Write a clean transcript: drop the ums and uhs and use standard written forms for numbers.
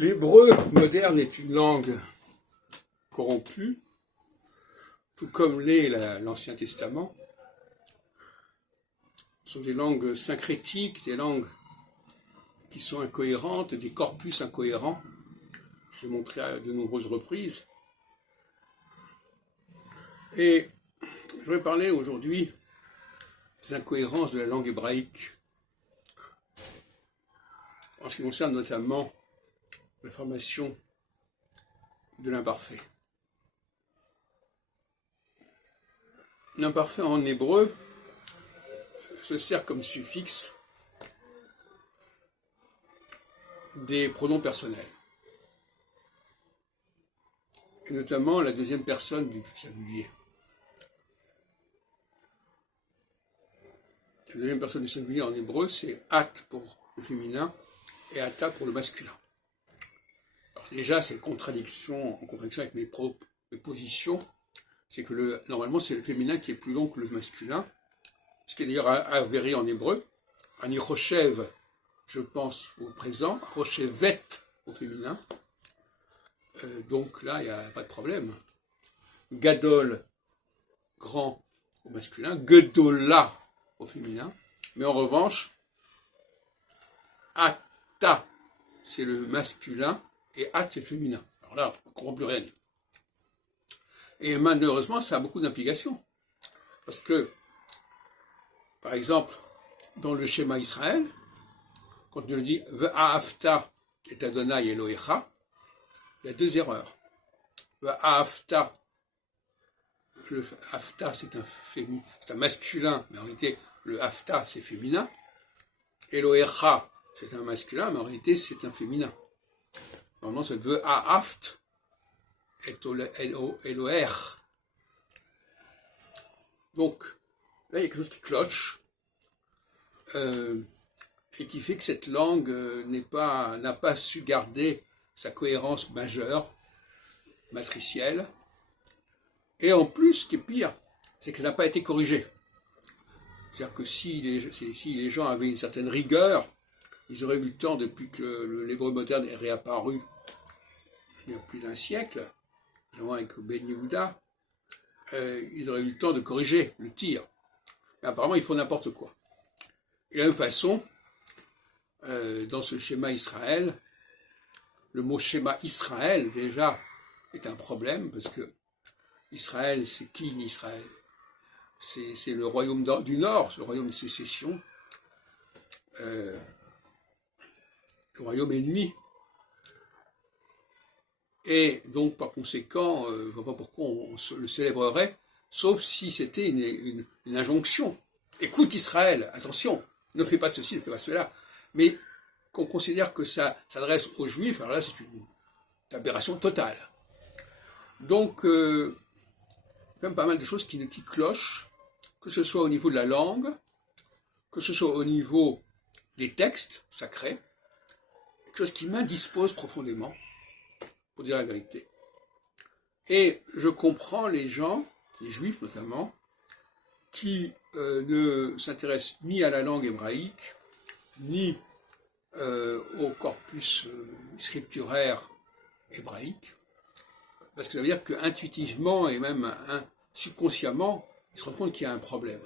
L'hébreu moderne est une langue corrompue, tout comme l'est l'Ancien Testament. Ce sont des langues syncrétiques, des langues qui sont incohérentes, des corpus incohérents. Je l'ai montré à de nombreuses reprises. Et je vais parler aujourd'hui des incohérences de la langue hébraïque, en ce qui concerne notamment la formation de l'imparfait. L'imparfait en hébreu se sert comme suffixe des pronoms personnels, et notamment la deuxième personne du singulier. La deuxième personne du singulier en hébreu, c'est at pour le féminin et ata pour le masculin. Alors déjà, c'est en contradiction avec mes positions, c'est que normalement c'est le féminin qui est plus long que le masculin, ce qui est d'ailleurs avéré en hébreu. Ani rochev, je pense au présent, rochevet au féminin, donc là il n'y a pas de problème. Gadol, grand au masculin, gedola au féminin, mais en revanche, ata, c'est le masculin, et at, c'est le féminin. Alors là, on ne comprend plus rien. Et malheureusement, ça a beaucoup d'implications. Parce que, par exemple, dans le schéma Israël, quand on dit « Ve'ahavta et Adonai Elohecha », il y a deux erreurs. « Ve'ahavta », le hafta c'est un masculin, mais en réalité le hafta c'est féminin. Elohecha c'est un masculin, mais en réalité c'est un féminin. Normalement c'est Ve'ahaft et Eloher. Donc là il y a quelque chose qui cloche. Et qui fait que cette langue n'a pas su garder sa cohérence majeure, matricielle. Et en plus, ce qui est pire, c'est qu'elle n'a pas été corrigée. C'est-à-dire que si les gens avaient une certaine rigueur, ils auraient eu le temps, depuis que l'hébreu moderne est réapparu il y a plus d'un siècle, notamment avec Ben Yehuda, ils auraient eu le temps de corriger le tir. Mais apparemment, ils font n'importe quoi. Et de la même façon, dans ce schéma Israël, le mot schéma Israël, déjà, est un problème, parce que Israël, c'est qui Israël? C'est le royaume du Nord, le royaume de sécession, le royaume ennemi. Et donc, par conséquent, je ne vois pas pourquoi on le célébrerait, sauf si c'était une injonction. Écoute Israël, attention, ne fais pas ceci, ne fais pas cela. Mais qu'on considère que ça s'adresse aux Juifs, alors là, c'est une aberration totale. Donc, il y a quand même pas mal de choses qui clochent, que ce soit au niveau de la langue, que ce soit au niveau des textes sacrés, quelque chose qui m'indispose profondément, pour dire la vérité. Et je comprends les gens, les Juifs notamment, qui ne s'intéressent ni à la langue hébraïque, ni au corpus scripturaire hébraïque, parce que ça veut dire qu'intuitivement et même subconsciemment, ils se rendent compte qu'il y a un problème.